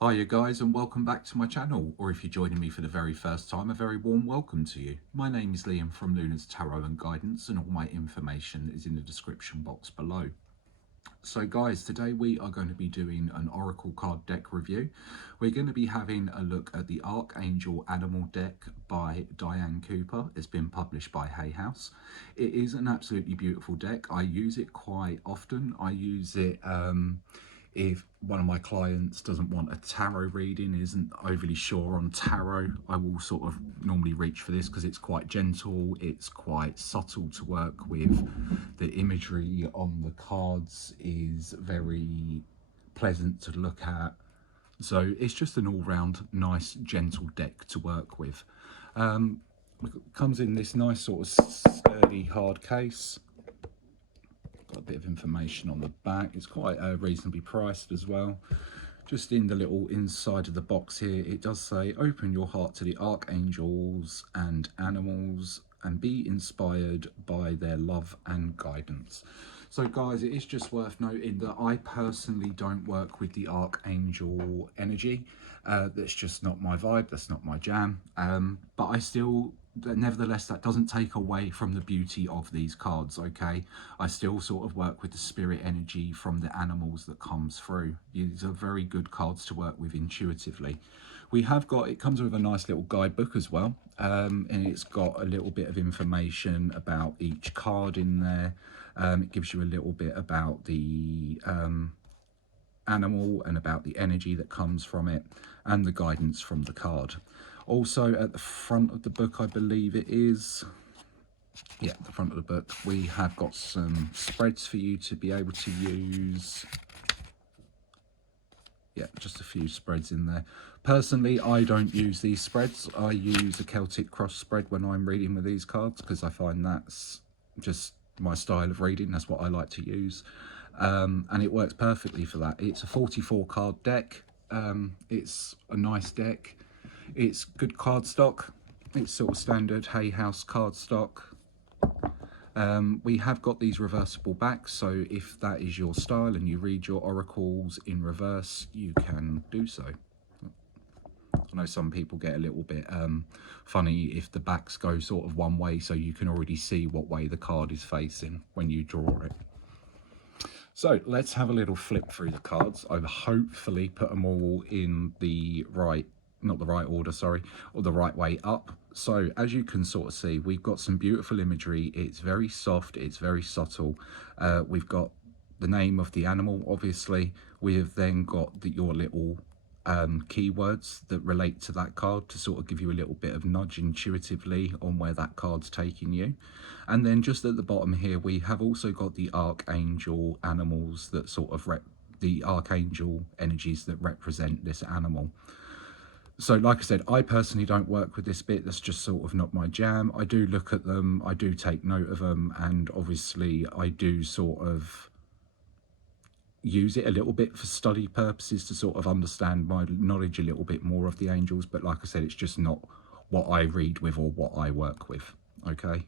Hi you guys, and welcome back to my channel, or if you're joining me for the very first time, a very warm welcome to you. My name is Liam from Luna's Tarot and Guidance, and all my information is in the description box below. So guys, today we are going to be doing an Oracle card deck review. We're going to be having a look at the Archangel Animal deck by Diane Cooper. It's been published by Hayhouse. It is an absolutely beautiful deck. I use it quite often. I use it if one of my clients doesn't want a tarot reading, isn't overly sure on tarot, I will sort of normally reach for this because it's quite gentle, it's quite subtle to work with. The imagery on the cards is very pleasant to look at. So it's just an all-round nice gentle deck to work with. It comes in this nice sort of sturdy hard case. Got a bit of information on the back. It's quite reasonably priced as well. Just in the little inside of the box here, it does say, open your heart to the archangels and animals and be inspired by their love and guidance. So guys, it is just worth noting that I personally don't work with the archangel energy. That's just not my vibe, that's not my jam. But I still, nevertheless, that doesn't take away from the beauty of these cards, okay? I still sort of work with the spirit energy from the animals that comes through. These are very good cards to work with intuitively. We have got, it comes with a nice little guidebook as well, and it's got a little bit of information about each card in there. It gives you a little bit about the animal and about the energy that comes from it and the guidance from the card. Also at the front of the book, I believe it is, yeah, the front of the book, we have got some spreads for you to be able to use. Yeah, just a few spreads in there. Personally, I don't use these spreads. I use a Celtic cross spread when I'm reading with these cards because I find that's just my style of reading. That's what I like to use. And it works perfectly for that. It's a 44 card deck. It's a nice deck. It's good cardstock. It's sort of standard Hayhouse cardstock. We have got these reversible backs, so if that is your style and you read your oracles in reverse, you can do so. I know some people get a little bit funny if the backs go sort of one way, so you can already see what way the card is facing when you draw it. So let's have a little flip through the cards. I've hopefully put them all in the right, not the right order, sorry, or the right way up. So as you can sort of see, we've got some beautiful imagery. It's very soft, it's very subtle. We've got the name of the animal, obviously. We have then got your little keywords that relate to that card to sort of give you a little bit of nudge intuitively on where that card's taking you. And then just at the bottom here, we have also got the archangel animals that sort of the archangel energies that represent this animal. So like I said, I personally don't work with this bit. That's just sort of not my jam. I do look at them, I do take note of them, and obviously I do sort of use it a little bit for study purposes to sort of understand my knowledge a little bit more of the angels. But like I said, it's just not what I read with or what I work with, okay?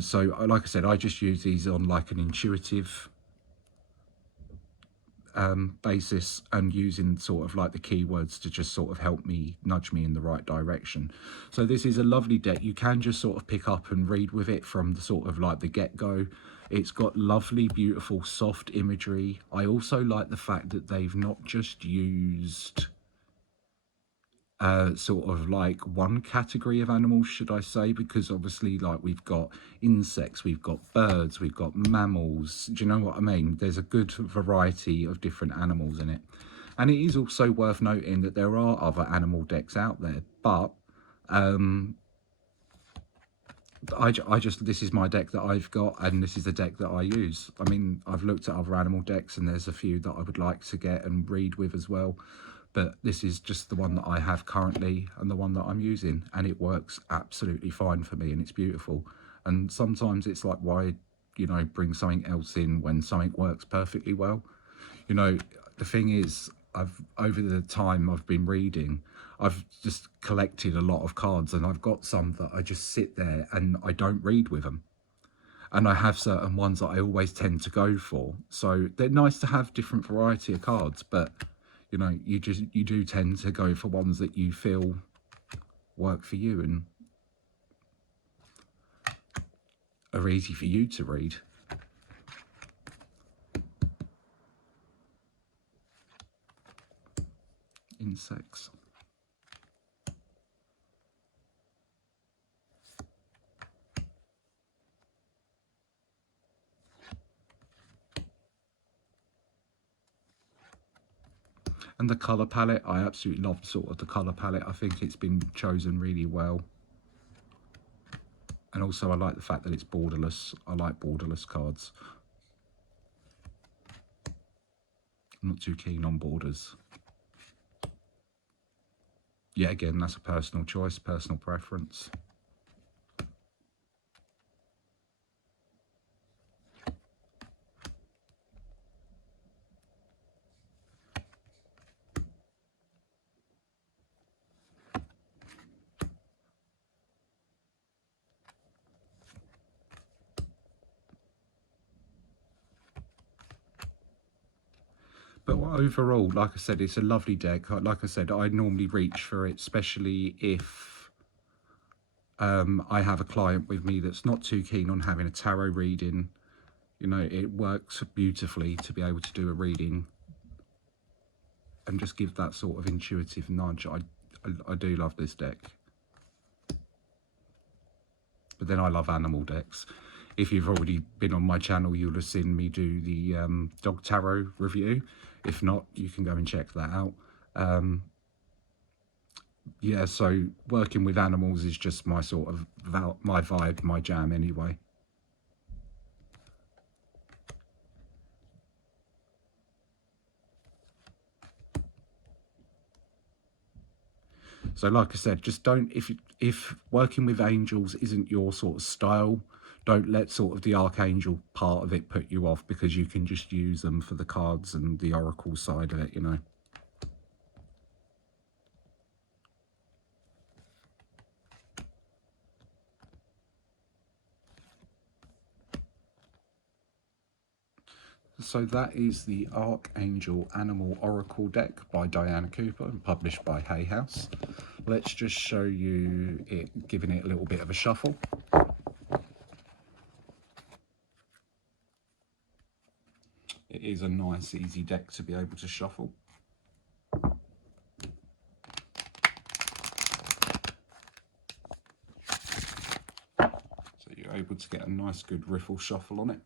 So like I said, I just use these on like an intuitive basis and using sort of like the keywords to just sort of help me, nudge me in the right direction. So this is a lovely deck. You can just sort of pick up and read with it from the sort of like the get-go. It's got lovely, beautiful, soft imagery. I also like the fact that they've not just used sort of like one category of animals, should I say, because obviously like we've got insects, we've got birds, we've got mammals. Do you know what I mean? There's a good variety of different animals in it. And it is also worth noting that there are other animal decks out there, but this is my deck that I've got, and this is the deck that I use. I mean, I've looked at other animal decks and there's a few that I would like to get and read with as well, but this is just the one that I have currently and the one that I'm using, and it works absolutely fine for me and it's beautiful. And sometimes it's like, why, you know, bring something else in when something works perfectly well? You know, the thing is, over the time I've been reading, I've just collected a lot of cards, and I've got some that I just sit there and I don't read with them. And I have certain ones that I always tend to go for. So they're nice to have different variety of cards, but you know, you do tend to go for ones that you feel work for you and are easy for you to read. Insects. And the colour palette, I absolutely love sort of the colour palette. I think it's been chosen really well. And also I like the fact that it's borderless. I like borderless cards. I'm not too keen on borders. Yet again, that's a personal choice, personal preference. But overall, like I said, it's a lovely deck. Like I said, I normally reach for it, especially if I have a client with me that's not too keen on having a tarot reading. You know, it works beautifully to be able to do a reading and just give that sort of intuitive nudge. I do love this deck. But then I love animal decks. If you've already been on my channel, you'll have seen me do the dog tarot review. If not, you can go and check that out. Yeah, so working with animals is just my sort of my vibe, my jam anyway. So like I said, just don't, if working with angels isn't your sort of style, don't let sort of the Archangel part of it put you off, because you can just use them for the cards and the oracle side of it, you know. So that is the Archangel Animal Oracle deck by Diana Cooper and published by Hayhouse. Let's just show you it, giving it a little bit of a shuffle. It is a nice, easy deck to be able to shuffle. So you're able to get a nice, good riffle shuffle on it.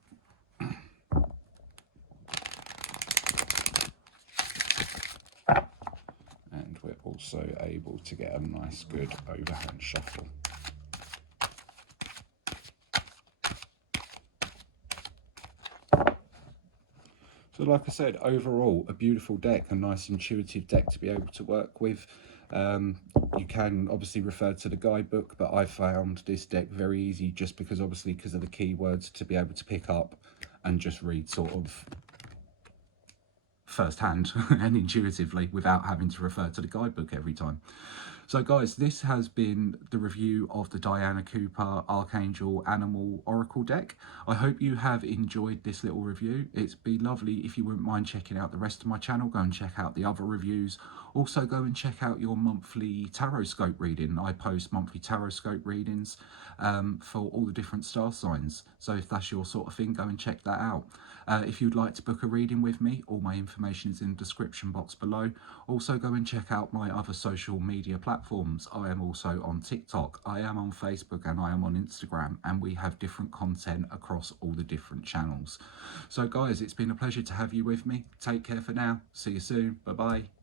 And we're also able to get a nice, good overhand shuffle. So like I said, overall, a beautiful deck, a nice intuitive deck to be able to work with. You can obviously refer to the guidebook, but I found this deck very easy just because of the keywords to be able to pick up and just read sort of firsthand and intuitively without having to refer to the guidebook every time. So guys, this has been the review of the Diana Cooper Archangel Animal Oracle deck. I hope you have enjoyed this little review. It's been lovely. If you wouldn't mind checking out the rest of my channel, go and check out the other reviews. Also go and check out your monthly tarot scope reading. I post monthly tarot scope readings for all the different star signs. So if that's your sort of thing, go and check that out. If you'd like to book a reading with me, all my information is in the description box below. Also go and check out my other social media platforms. I am also on TikTok, I am on Facebook, and I am on Instagram, and we have different content across all the different channels. So guys, it's been a pleasure to have you with me. Take care for now. See you soon. Bye bye.